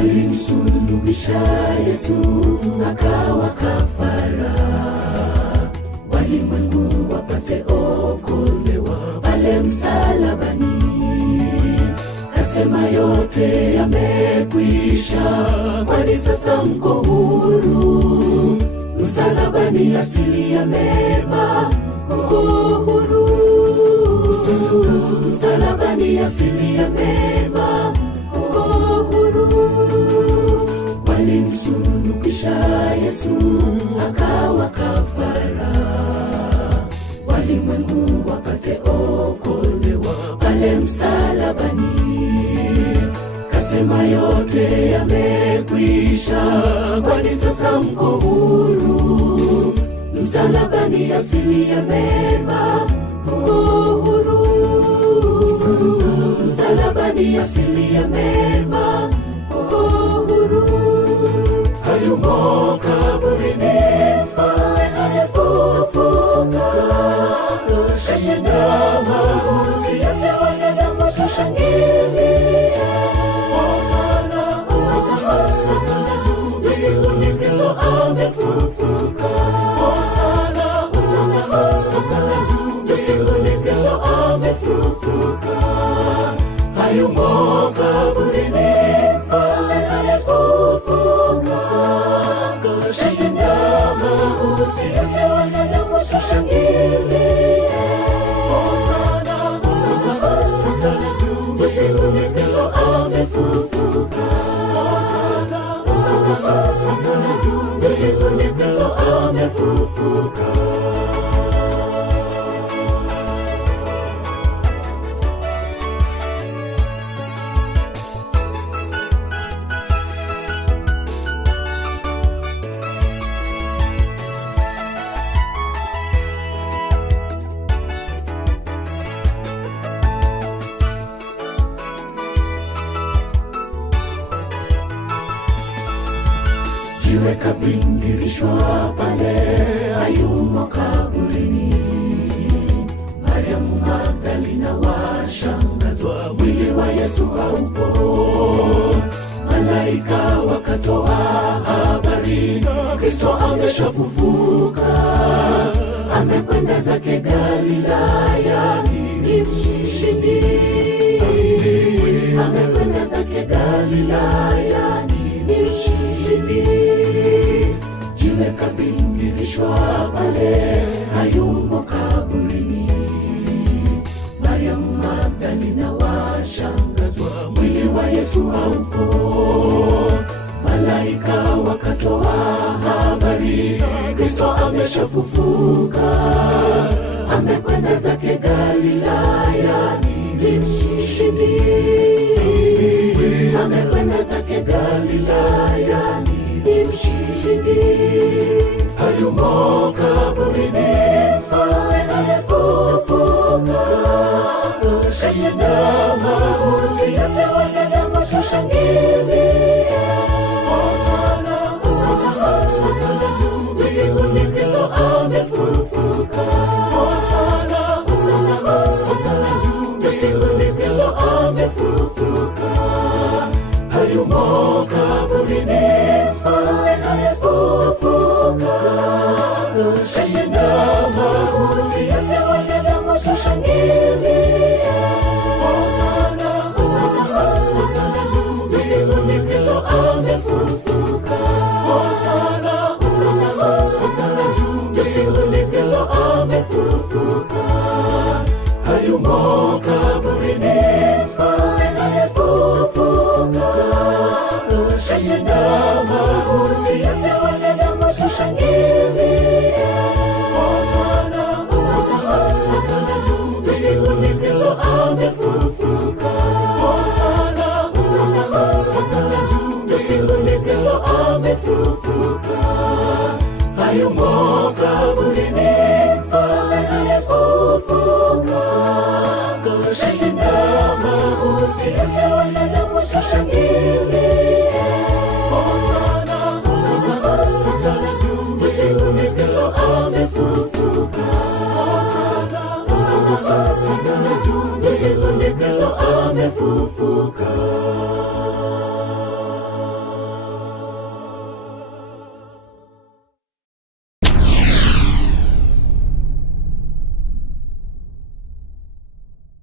Walimsulubisha Yesu akawa kafara, walimwengu wapate okolewa pale msalabani. Kasema yote yamekwisha, kwani sasa mko huru. Msalabani asili ya mema, mko huru. Msalabani asili ya mema, mko huru. Walimsulubisha Yesu akawa kafara, walimwengu wapate okolewa pale msalabani. Kasema yote yamekwisha, kwani sasa mko huru. Msalabani asili ya mema, mko huru. Msalabani asili ya mema, mko huru. Hayumo kaburini, mfalme amefufuka. Kashinda mauti yote, wanadamu tushangilie. Hosana, hosana juu mbinguni, Kristo amefufuka. Hosana, hosana juu mbinguni, Kristo amefufuka. Hayumo kaburini, mfalme amefufuka. Kashinda mauti yote, wanadamu tushangilie. Hosana, hosana juu mbinguni, Kristo amefufuka. Hosana juu mbinguni, Kristo amefufuka. Jiwe kabingirishwa pale, hayumo kaburini. Mariamu Magdalena washangazwa, mwili wa Yesu haupo. Malaika wakatoa habari, Kristo ameshafufuka. Amekwenda zake Galilaya, ni mshindi. Amekwenda zake Galilaya, ni mshindi. Jiwe kabingirishwa pale, hayumo kaburini. Mariamu Magdalena washangazwa, mwili wa Yesu haupo. Malaika wakatoa habari, Kristo ameshafufuka. Amekwenda zake Galilaya, ni mshindi. Amekwenda zake Galilaya, ni mshindi. Hayumo kaburini, mfalme amefufuka. Kashinda mauti yote, wanadamu tushangilie. Hosana, hosana juu mbinguni, Kristo amefufuka. Hosana, hosana juu mbinguni, Kristo amefufuka. Hayumo kaburini, mfalme amefufuka. Kashinda mauti yote, wanadamu tushangilie. Hosana, hosana juu mbinguni, Kristo amefufuka. Hosana, hosana juu mbinguni, Kristo amefufuka. Hayumo kaburini, mfalme amefufuka. Kashinda mauti yote, wanadamu tushangilie. Hosana, hosana juu mbinguni, Kristo amefufuka. Hosana, hosana juu mbinguni, Kristo amefufuka. Hayumo kaburini, mfalme amefufuka. Kashinda mauti yote, wanadamu tushangilie. Hosana, hosana juu mbinguni, Kristo amefufuka. Hosana juu mbinguni, Kristo amefufuka.